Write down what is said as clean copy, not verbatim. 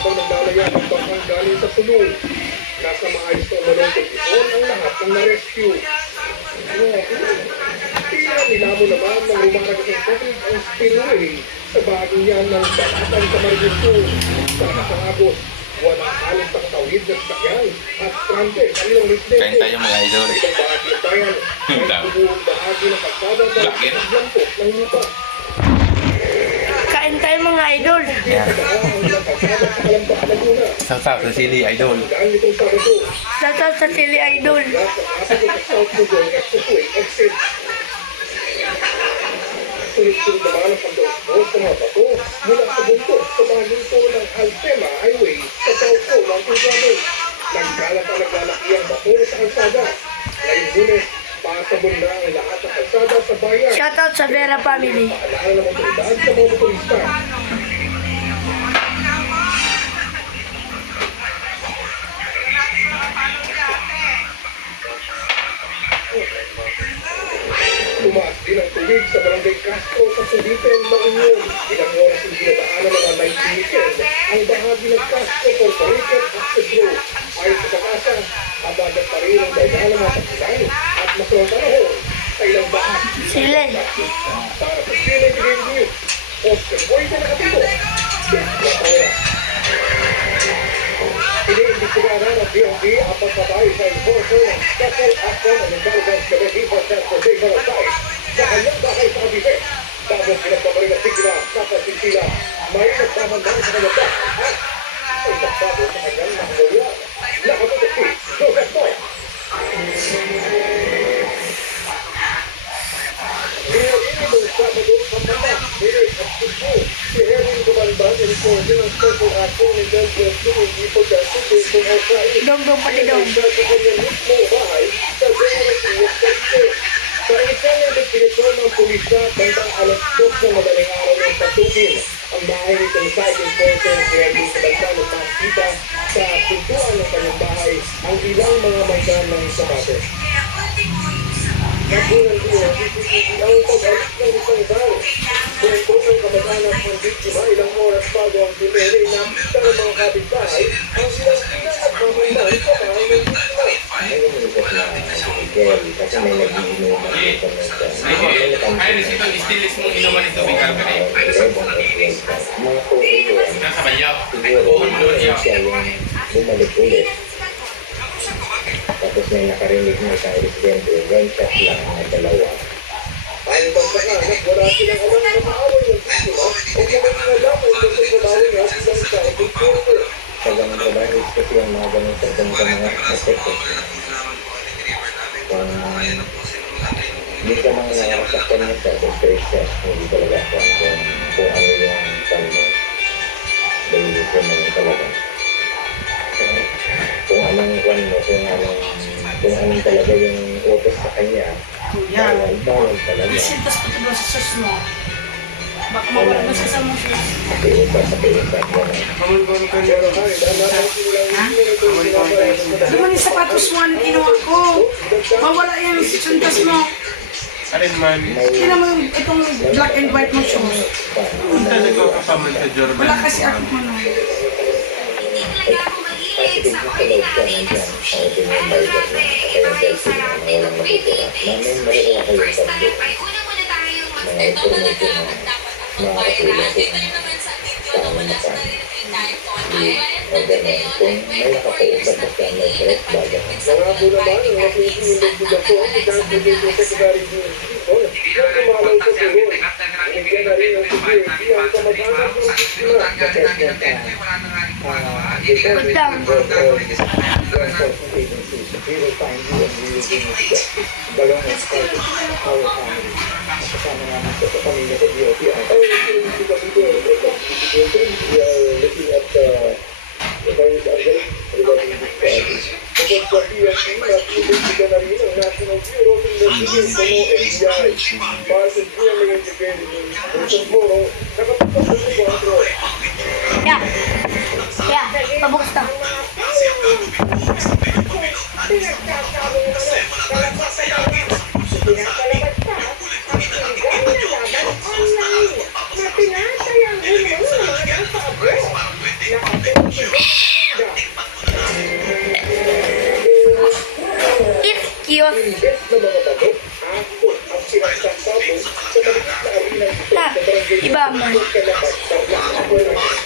habang naglalaya ng bangkang galing sa sulong. Nasa maayos na umanong kondisyon ang lahat ng na-rescue. Tila nilamo naman ng rumaragas ng COVID ang spillway sa bagong yan ng Balatan sa Marigusto. Sa Kasangagos, walang halos sa katawid na sasakyan at stranded ang ilang residente. Kain tayo mga idol. Sa ibang bahagi ng bayan, ay buong bahagi ng kalsada dahil sa paglampok ng lupa. Kain tayo mga idol. Sa sili idol. Shoutout sa Chili Idol. Sunod-sunod naman ang pagdaos sa mga bato mula sa bundok sa bahaging po ng Alpema Highway sa Taupo ng Tugamo. Nagkalat ang naglalakiyang bato sa kalsada. Ngayong Lunes, pasabog na ang lahat ng kalsada sa bayan. Shoutout sa Vera Family. Paalala ng otoridad sa mga motorista. Tumaas din ang tubig sa Barangay Castro sa Subiten, La Union. Ilang oras yung dinadaanan ng 19 weekend ang bahagi ng Castro Corporated Access Road. Ayon sa pag-asa, abagat pa rin ang dahil ng mga pagkilan at masamang panahon sa ilang bahagi. Sili. Para sa Sili Integrated News, Oscar Boy na nakatibo. Iniimbestigahan ng DOD ang pagpatay sa enforcer ng Special Action and Intelligence Committee for Transportation of Sites sa kanyang bahay sa Cavite. Tapos pinagpaparin ng biktima sa Pasintila, may nagsamandang sa kanyang bahay at ay nagsabi sa kanyang nakagawa. Nakatutupi, Joseph Boy. Si Henry Gumanban, enforcer ng Special Action and Intelligence Committee for Transportation of Sites. Dong pati dong. Sa kanyang mismo bahay sa General Cavite. Sa isang investigasyon ng pulisya, bandang alas 2 ng madaling araw ng pasugin, ang bahay nitong site enforcer si Henry Gumanban at makikita sa pintuan ng kanyang bahay ang ilang mga manggan ng sapatos. Nagulang din ang CCTV ang pag-alis ng isang bar. Kwento ng kamag-anak ng biktima ilang oras bago ang pinili na kita ng mga kapitbahay ang silang pinagmamandan sa bahay ng biktima. Ayun yung na Miguel kasi may nag-iinuman dito ng Ay, resito ang stilis mong inuman ito, Miguel ka rin. mga kulo Nasa banyaw. siguro yun siya yung bumalik ulit. Tapos may nakarinig na isang residente, gunshot lang na dalawa. Ayon bang sa anak, wala silang alam na maaway ng biktima o kung nalaman kung sa trabaho niya silang sa enforcer. Sa ganun trabaho kasi yung mga ganun sa mga aspekto. Kung hindi ka mga nakakasaktan mo sa depression, hindi talaga kung ano yung tanong dahil ko naman talaga. Kung anong talaga yung utos sa kanya, bawal talaga. Isintas pa ito sa sus mo. Baka mawala ba siya sa mga sus? Pakiusap mo na. Pero ay, dahil hindi ito Di man yung sapatos mo ang kinuha ko. Mawala yung isintas mo. Arin man. Tingnan mo yung itong black and white mo shoes. Punta na ko kapaman sa Jordan. Wala kasi ako ano. Kasi kung sa loob ka nandiyan, ang ito yung burger na kaya selfie na walang matutira. Namin marunong kayo sa mga information na makakatulong sa tao na pa. O gano'n, kung may nakakausap ka siya, may correct bagay. Nangako naman ang napiting investigasyon ni Transportation Secretary June Sipon na tumalaw sa Buron. Binigyan na rin ng security ang kamag-anak ng biktima. Utang. We will find you and we will bring you back. Balong as part of our family. Kasama naman sa pamilya sa DOT. We are looking at the various updates regarding this crisis. Kapag sa PNP, nag-ibigyan na rin ang National Bureau of Investigation o NBI. Para sa GMA Integrated News, Joseph Moro, nakapunta sa Negotro. Yeah. Yeah. Pabukas na. Diyos. Imbes na mga manok, aso ang pinagsasabog sa maliit na arinang ito Ha, sa barangay iba man. Kalabas, Tarlac, Tarlac.